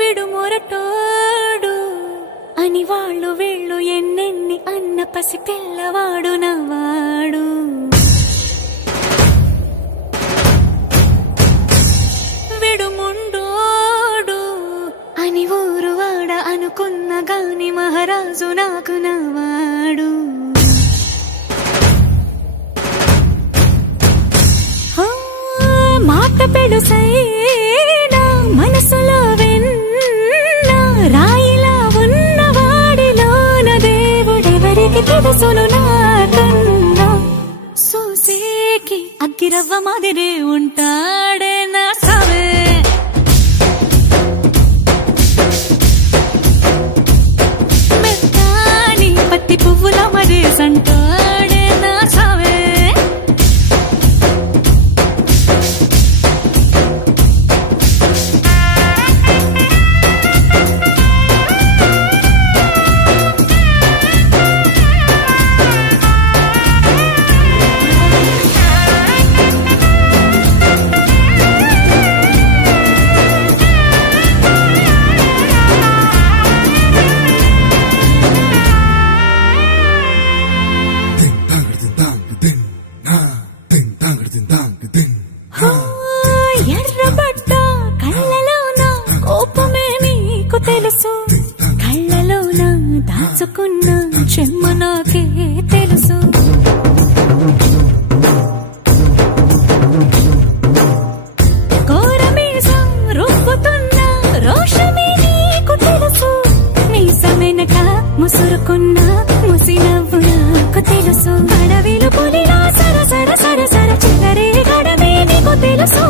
విడుమొరటోడు అని వాళ్ళు వీళ్ళు ఎన్నెన్ని అన్న పసి పిల్లవాడు నవ్వాడు. విడుముండోడు అని ఊరు వాడ అనుకున్న గాని మహారాజు నాకు నవ్వాడు. మాట పెడుసైనా మనసులో వెన్న రాయిలా ఉన్నవాడిలోన దేవుడెవరికి తెలుసును నాకన్నా. సూసేకి అగ్గిరవ్వ మాదిరే ఉంటాడే నా సావే. మెత్తాని పత్తి పువ్వుల మరేసంటాడే నా సావే. ఎర్రబడ్డ కళ్ళలోన కోపమే నీకు తెలుసు, కళ్ళలోన దాచుకున్న చెమ్మ నాకే తెలుసు. కోరమీసం రుబ్బుతున్న రోషమే నీకు తెలుసు, మీసమెనక ముసురుకున్న ముసినవ్వు నాకు తెలుసు. అడవిలు పులిలా సర సర సర సర చిల్లరే గడమే నీకు తెలుసు.